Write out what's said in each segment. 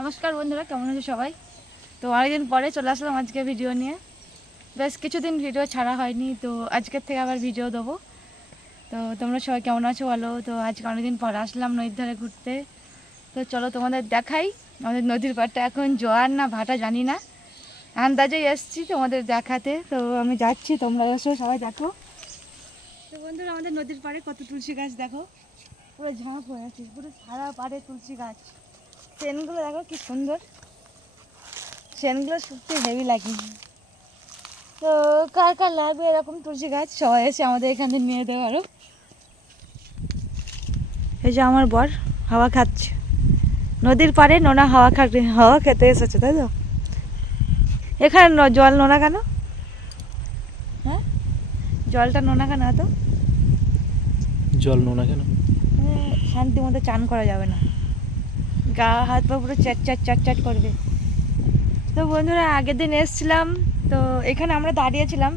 নমস্কার বন্ধুরা, কেমন আছো সবাই? তো অনেকদিন পরে চলে আসলাম আজকে ভিডিও নিয়ে। বেশ কিছুদিন ভিডিও ছাড়া হয়নি, তো আজকের থেকে আবার ভিডিও দেবো। তো তোমরা সবাই কেমন আছো বলো। তো আজকে অনেকদিন পরে আসলাম নদীর ধারে ঘুরতে। তো চলো তোমাদের দেখাই আমাদের নদীর পাড়টা এখন জোয়ার না ভাটা জানি না, আন্দাজেই এসছি তোমাদের দেখাতে। তো আমি যাচ্ছি, তোমরা এসো, সবাই দেখো। তো বন্ধুরা, আমাদের নদীর পাড়ে কত তুলসী গাছ দেখো, পুরো ঝাঁপ হয়ে আছে, পুরো সারা পাড়ে তুলসী গাছ। সেনগুলো দেখো কি সুন্দর, সেনগুলো সত্যি হেভি লাগে। তো কার কার লাগবে এরকম তুলসী গাছ, সবাই এসে আমাদের এখানে নিয়ে যেতে পারো। এই যে আমার বর হাওয়া খাচ্ছে, নদীর পাড়ে নোনা হাওয়া খেতে এসেছে, তাই তো? এখানে জল নোনা কেন? হ্যাঁ, জলটা নোনা কেন? তো জল নোনা কেন? শান্তি মতো চান করা যাবে না, গা হাত পা পুরো চ্যাট চ্যাট চ্যাট চ্যাট করবে। তো বন্ধুরা, আগের দিন এসেছিলাম, তো এখানে আমরা দাঁড়িয়েছিলাম,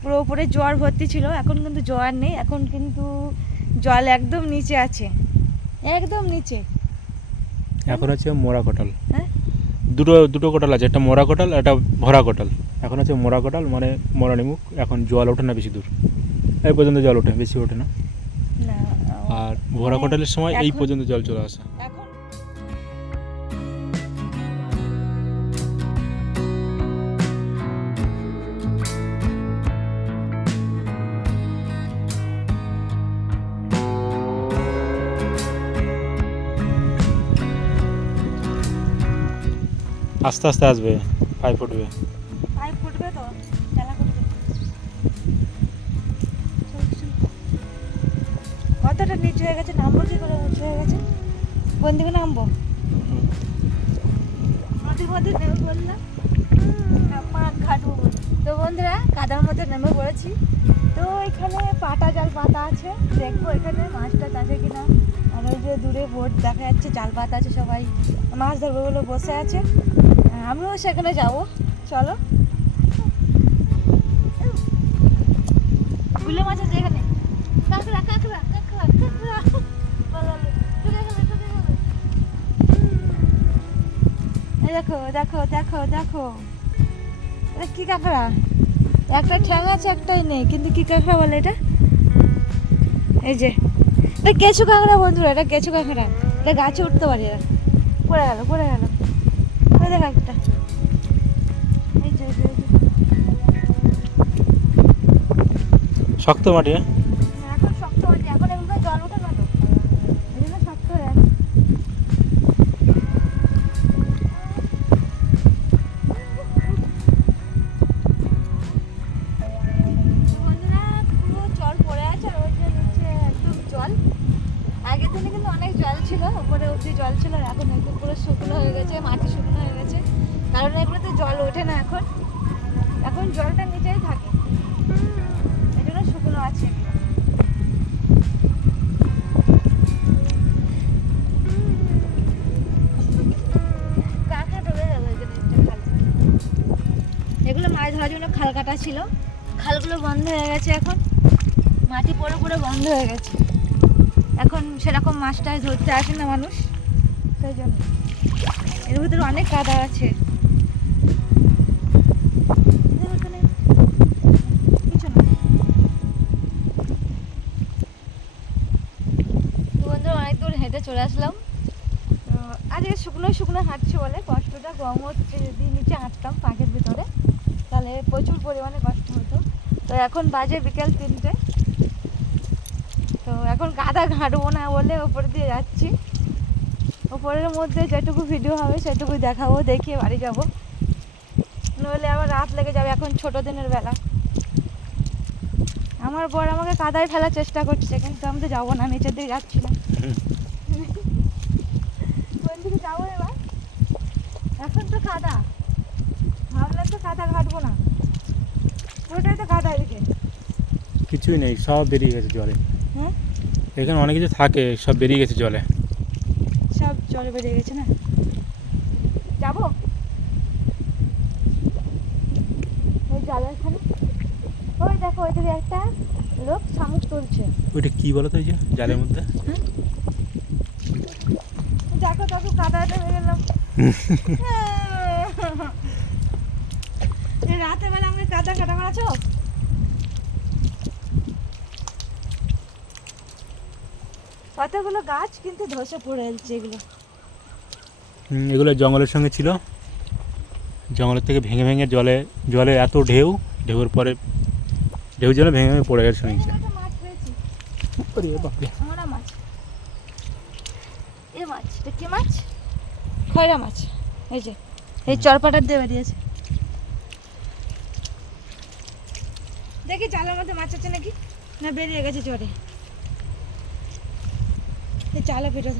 পুরো উপরে জোয়ার ভর্তি ছিল। এখন কিন্তু জোয়ার নেই, এখন কিন্তু জল একদম নিচে আছে, একদম নিচে। এখন আছে মোরা কোটাল। হ্যাঁ, দুটো কোটাল আছে, একটা মোরা কোটাল, একটা ভরা কোটাল। এখন আছে মোরা কোটাল মানে মোরা নিমুখ। এখন জল ওঠে না বেশি দূর, এই পর্যন্ত জল ওঠে, বেশি ওঠে না। না, আর ভরা কোটালের সময় এই এখন- পর্যন্ত জল চলে আসে। এখন আস্তে আস্তে আসবে, পাইপ উঠবে। পাইপ ফুটবে, তো খেলা করবে। কতটা নিচু হয়ে গেছে, নামবো কি করে? উঁচু হয়ে গেছে, কোন দিকে নামবো? নদীর মধ্যে নেমে পড়লাম, মাছ ঘাটবো বলে। তো বন্ধুরা, কাদার মধ্যে নেমে পড়েছি। তো এখানে পাটা জাল পাতা আছে, দেখবো এখানে মাছ টাছ আছে কিনা। আর ওই যে দূরে বোট দেখা যাচ্ছে, জাল পাতা আছে, সবাই মাছ ধরবে বলে বসে আছে। আমিও সেখানে যাব, চলো। গুলো মাছ আছে এখানে, কাঁকড়া কাঁকড়া কাঁকড়া কাঁকড়া, পালালো, ঢুকে গেলো, ঢুকে গেলো। এই দেখো দেখো দেখো দেখো, এটা কি কাঁকড়া? একটা ঠ্যাং আছে, একটাই নেই, কিন্তু কি কাঁকড়া বলে এটা? এই যে এটা কেঁচু কাঁকড়া বন্ধুরা, এটা কেঁচু কাঁকড়া। এটা গাছে উঠতে পারে, এরা পড়ে গেল পড়ে গেল। ওই দেখ একটা, এই যে এই যে, এই যে। শক্ত মাটি, হ্যাঁ? এখন শক্ত হয়েছে, এখন এগুলো জল ওঠে না, তো এই জন্য শক্ত হয়ে আছে। বন্ধুরা, পুরো জল পড়ে আছে, আর ওই যে নিচে একদম জল। আগের দিনে কিন্তু অনেক জল ছিল, উপরে অব্দি জল ছিল, আর এখন একদম পুরো শুকনো হয়ে গেছে, মাটি শুকনো হয়ে গেছে। কারণ এগুলোতে জল ওঠে না এখন, এখন জলটা নিচেই থাকে, এই জন্য শুকনো আছে। কাঁকড়া ডুবে গেল, এই যে নিচে খাল। এগুলো মাছ ধরার জন্য খাল কাটা ছিল, খালগুলো বন্ধ হয়ে গেছে, এখন মাটি পড়ে পড়ে বন্ধ হয়ে গেছে। এখন সেরকম মাছটাই ধরতে আসে না মানুষ, সেই জন্য। এর ভিতরে অনেক কাদা আছে, এখানে কিছু না। তো বন্ধুরা, অনেক দূর হেঁটে চলে আসলাম। তো আজকে শুকনো শুকনো হাঁটছি বলে কষ্টটা কম হচ্ছে। যদি নিচে হাঁটতাম পাঁকের ভিতরে, তাহলে প্রচুর পরিমাণে কষ্ট হতো। তো এখন বাজে বিকেল 3টে। তো এখন কাদা ঘাঁটবো না বলে ওপর দিয়ে যাচ্ছি। ওপরের মধ্যে যেটুকু ভিডিও হবে সেটুকুই দেখাবো, দেখিয়ে বাড়ি যাব, নইলে আবার রাত লেগে যাবে। এখন ছোট দিনের বেলা, আমার বর আমাকে কাদায় ফেলার চেষ্টা করছে, কিন্তু আমি তো যাবো না, নিচের দিকে যাচ্ছি না। কোন দিকে যাবো এবার? এখন তো কাদা, ভাবলাম তো কাদা ঘাটবো না, পুরোটাই তো কাদা এদিকে। কিছুই নেই, সব বেরিয়ে গেছে জলে। হ্যাঁ, এখানে অনেক কিছু থাকে, সব বেরিয়ে গেছে জলে। সব জলে বেরিয়ে গেছে না, যাবো ওই জালের খানে। ওই দেখো, ওইদিকে একটা লোক শামুক তুলছে। ওইটা কি বলো তো, ওই যে জালের মধ্যে? দেখো দেখো, কাদাটা হয়ে গেলাম। এই রাতের বেলা আমি কাদা কাটা মারাছো? কতগুলো গাছ কিন্তু ধসে পড়ে যাচ্ছে এগুলো। এগুলো জঙ্গলের সঙ্গে ছিল, জঙ্গলের থেকে ভেঙে ভেঙে জলে এত ঢেউর পরে ঢেউ জলে ভেঙে ভেঙে পড়ে গেছে নিচে। একটা মাছ পেয়েছি, ওরে বাপরে, আমরা মাছ। এ মাছ, এটা কি মাছ? খয়রা মাছ। এই যে এই চরপাটার দিয়ে বেরিয়েছে। দেখি চালের মধ্যে মাছ আছে নাকি, না বেরিয়ে গেছে চরে। এই চালে পেটে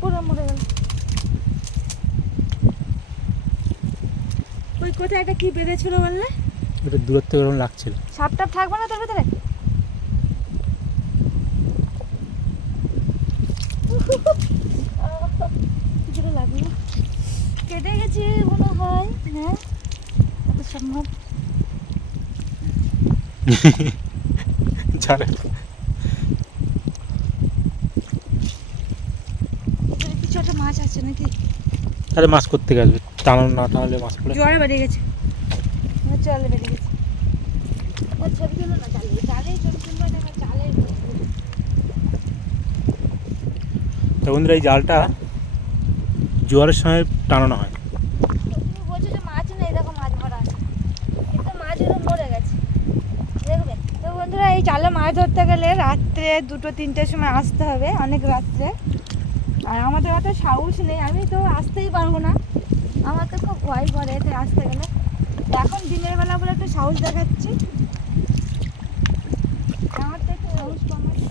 পুরো মরে গেল। ওই কোথায় একটা কি বেঁধেছিল বললে? এটা দূরের থেকে এরকম লাগছিল। সাপ টাপ থাকবে না তোর ভেতরে? কিছুটা লাগবে না, কেটে গেছে মনে হয়। হ্যাঁ, এত সম্ভব। ছাড়ে এখানে কিছু একটা মাছ আছে নাকি? আরে মাছ করতে আসবে, টানানো না টানলে মাছ পড়ে। জোয়ারে বেরিয়ে গেছে, চলে বেরিয়ে গেছে। ও ছবি তুলো না, চালেই ছবি তুলবো না, চালেই। তো বন্ধুরা, এই জালটা জোয়ারের সময় টানানো হয়। তুমি বলছো যে মাছ নেই, দেখো মাছ ভরা আছে, কিন্তু মাছগুলো মরে গেছে, দেখবে তো বন্ধুরা। এই জালে মাছ ধরতে গেলে রাত্রে 2-3টের সময় আসতে হবে, অনেক রাত্রে। আর আমাদের অত সাহস নেই, আমি তো আসতেই পারবো না, আমার তো খুব ভয় করে এতে আসতে গেলে। এখন দিনের বেলা বলে একটু সাহস দেখাচ্ছি, আমার তো একটু সাহস কম আছে।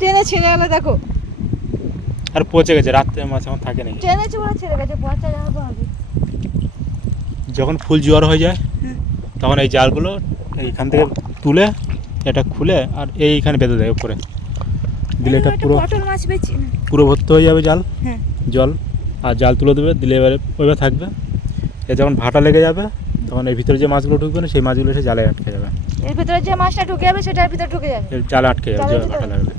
টেনে ছিঁড়ে গেলো, দেখো আর পচে গেছে, রাত্রে মাছ এখন থাকে নাকি। টেনেছি বলে ছিঁড়ে গেছে, পচা যাবে হবে। যখন ফুল জোয়ার হয়ে যায় হুম। তখন এই জালগুলো এইখান থেকে তুলে এটা খুলে আর এইখানে বেঁধে দেয় উপরে দিলে এটা পুরো পটল মাছ বেচি না। পুরো ভর্তি হয়ে যাবে জাল, হ্যাঁ, জল। আর জাল তুলে দেবে, দিলে এবারে ওইভাবে থাকবে। এ যখন ভাটা লেগে যাবে তখন এই ভিতরে যে মাছগুলো ঢুকবে না, সেই মাছগুলো এসে জালে আটকে যাবে। এর ভিতরে যে মাছটা ঢুকে যাবে সেটার ভিতরে ঢুকে যাবে। এর জালে আটকে যাবে জালের জল ভিতরে? ভাটা লাগলে।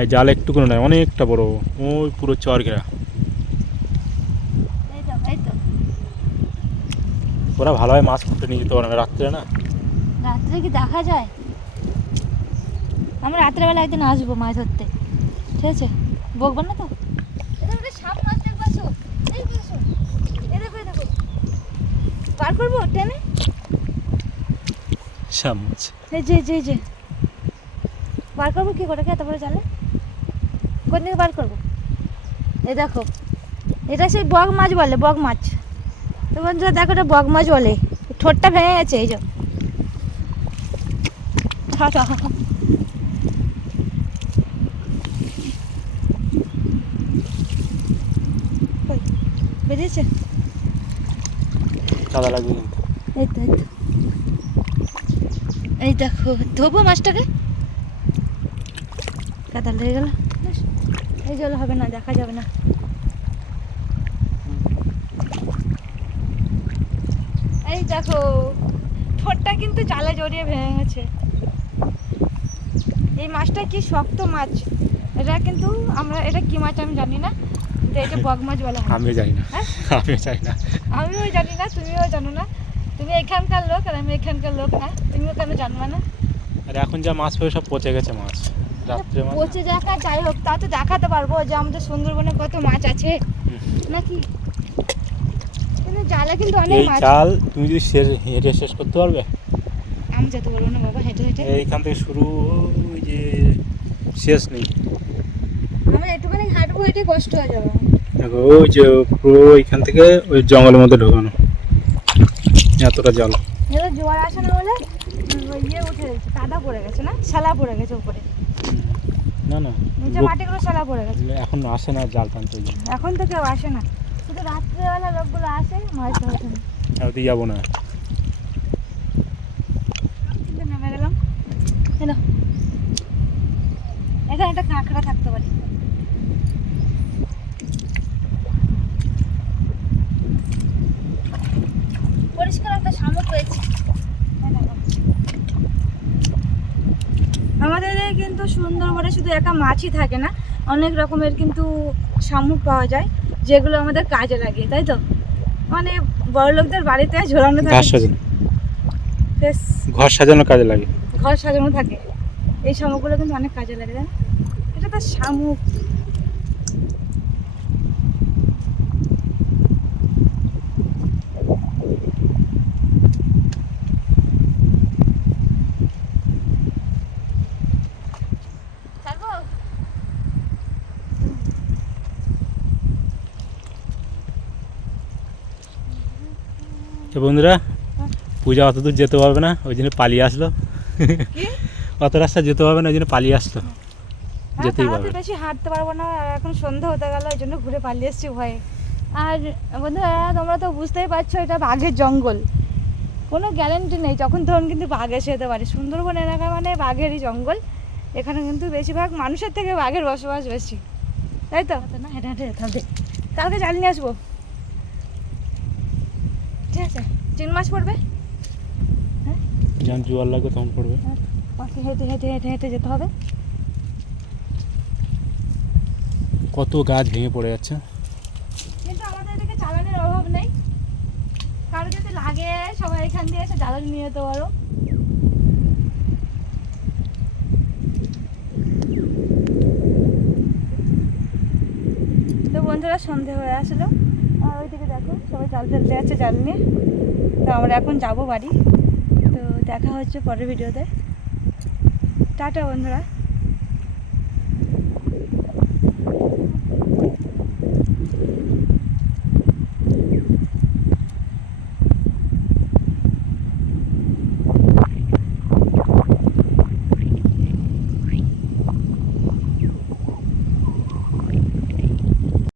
এই জাল একটুকুনো নয়, অনেকটা বড়, ওই পুরো চর ঘেরা। এই তো ওরা ভালোভাবে মাছ ধরতে নিয়ে যেতে পারবে রাত্রে না। রাত্রে কি দেখা যায়? আমরা রাত্রেবেলা একদিন আসবো মাছ ধরতে, ঠিক আছে? বকবো না তো? সাপ মাছ দেখবো, আসো। এই দেখো, এই দেখো, এই দেখো, পার করবো টেনে। শ্যাম মাছ। এই যে বার করবো কি করে, এত বড় জালে কোন দিকে বার করবো? এই দেখো, এটা সেই বগ মাছ বলে, বগ মাছ। তো বন্ধুরা দেখো, এটা বগ মাছ বলে, ঠোঁটটা ভেঙে গেছে। এই যে বেরিয়েছে, কাদা লাগবে কিন্তু। এই তো এই দেখো, ধোবো মাছটাকে, কাদা লেগে গেল। এই জল হবে না, দেখা যাবে না। এই দেখো, ঠোঁটটা কিন্তু জালে জড়িয়ে ভেঙে গেছে। এই মাছটা কি শক্ত মাছ, এটা কিন্তু এটা কি মাছ আমি জানি না, কিন্তু এটা বগ মাছ বলা হয়। আমিও জানি না, হ্যাঁ? আমিও জানি না। আমিও জানি না, তুমিও জানো না। তুমি এখানকার লোক আর আমি এখানকার লোক না, তুমিও কেন জানবা না? আর এখন যা মাছ পাবে সব পচে গেছে মাছ, রাত্রে মাছ। পচে দেখা যাই হোক, তা তো দেখাতে পারবো যে আমাদের সুন্দরবনে কত মাছ আছে নাকি। কিন্তু জালে কিন্তু অনেক এই মাছ। চাল তুমি যদি হেঁটে শেষ করতে পারবে? আমি যেতে বলবো না বাবা, হেঁটে হেঁটে এইখান থেকে শুরু, ওই যে শেষ নেই। আমার একটুখানি হাঁটবো, হেঁটে কষ্ট হয়ে যাবে। দেখো ওই যে পুরো এইখান থেকে ওই জঙ্গলের মধ্যে ঢোকানো, এতটা জল। এবার জোয়ার আসে না বলে ওই ইয়ে উঠে গেছে, কাদা পড়ে গেছে, না শ্যালা পড়ে গেছে উপরে, না না, নিচে মাটিগুলো শ্যালা পড়ে গেছে। এখন আসে না জাল টানতে, ওই জন্য। এখন তো কেউ আসে না, শুধু রাত্রেবেলা লোকগুলো আসে মাছ ধরতে। ওদিকে যাবো না। কিন্তু নেমে গেলাম, এলো এখানে একটা কাঁকড়া থাকতে পারে। পরিষ্কার একটা শামুক পেয়েছি। আমাদের কিন্তু সুন্দরবনে শুধু একা মাছই থাকে না, অনেক রকমের কিন্তু শামুক পাওয়া যায়, যেগুলো আমাদের কাজে লাগে, তাই তো? মানে বড় লোকদের বাড়িতে ঝোলানো ঘর থাকে, সাজানো, বেশ ঘর সাজানোর কাজে লাগে। ঘর সাজানো থাকে। এই শামুকগুলো কিন্তু অনেক কাজে লাগে, তাই না? এটা তো শামুক। ছাড়বো? তো বন্ধুরা, পূজা অত দূর যেতে পারবে না, ওই জন্য পালিয়ে আসলো। কি? অত রাস্তা যেতে পারবে না, ওই জন্য পালিয়ে আসলো। হ্যাঁ, যেতেই তাড়াতাড়ি পারবে। বেশি হাঁটতে পারবো না, আর এখন সন্ধ্যা হতে গেল, ওই জন্য ঘুরে পালিয়ে এসেছি ভয়ে। আর বন্ধুরা, তোমরা তো বুঝতেই পারছো এটা বাঘের জঙ্গল, কোনো গ্যারান্টি নেই যখন তখন কিন্তু বাঘ এসে যেতে পারে। সুন্দরবন এলাকা মানে বাঘেরই জঙ্গল, এখানে কিন্তু বেশিরভাগ মানুষের থেকে বাঘের বসবাস বেশি, তাই তো? না, হেঁটে হেঁটে যেতে হবে। কালকে জাল নিয়ে আসবো, ঠিক আছে? চিন মাছ পড়বে, যখন জোয়ার লাগবে তখন পড়বে। মাকে হেঁটে হেঁটে হেঁটে হেঁটে যেতে হবে। কত গাছ ভেঙে পড়ে যাচ্ছে। কিন্তু আমাদের এদিকে জ্বালানির অভাব নেই, কারো যদি লাগে সবাই এখান দিয়ে এসে জ্বালানি নিয়ে যেতে পারো। তো বন্ধুরা, সন্ধে হয়ে আসলো, আর ওইদিকে দেখো সবাই জাল ফেলতে যাচ্ছে জাল নিয়ে। তো আমরা এখন যাবো বাড়ি। তো দেখা হচ্ছে পরের ভিডিওতে। টাটা বন্ধুরা।